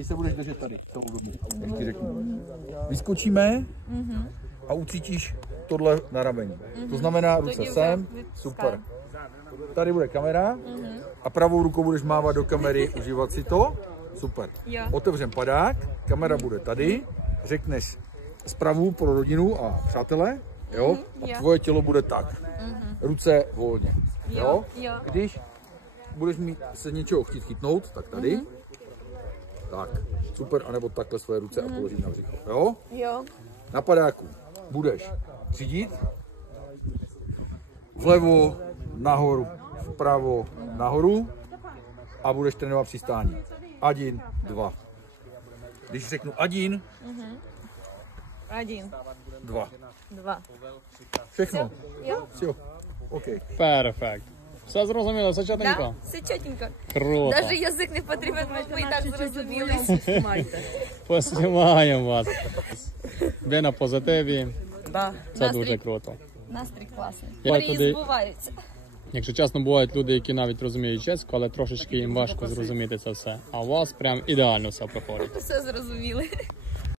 ty se budeš držet tady celou dobu, jak ti řeknu. Vyskočíme a ucítíš tohle na rameni. To znamená ruce sem, super. Tady bude kamera a pravou rukou budeš mávat do kamery, užívat si to, super. Otevřem padák, kamera bude tady, řekneš zprávu pro rodinu a přátele, jo? A tvoje tělo bude tak. Ruce volně, jo? Když budeš mít se něčeho chtít chytnout, tak tady. Tak, super, anebo takhle svoje ruce a položit na břicho, jo? Jo. Na padáku budeš řídit vlevo, nahoru, vpravo, nahoru a budeš trénovat přistání. 1, 2. Když řeknu 1, 2. 2. Všechno? Jo. OK. Perfekt. Все зрозуміло, все чотенько? Да, все чотенько. Круто. Даже язик не потрібен, ми і так зрозуміли. Поснімаємо вас. Ви на позитиві. Да. Це дуже круто. Настрій класний. Я Мрії туди- збуваються. Якщо чесно, бувають люди, які навіть розуміють чеську, але трошечки їм важко зрозуміти це все. А у вас прям ідеально все проходить. Все зрозуміли.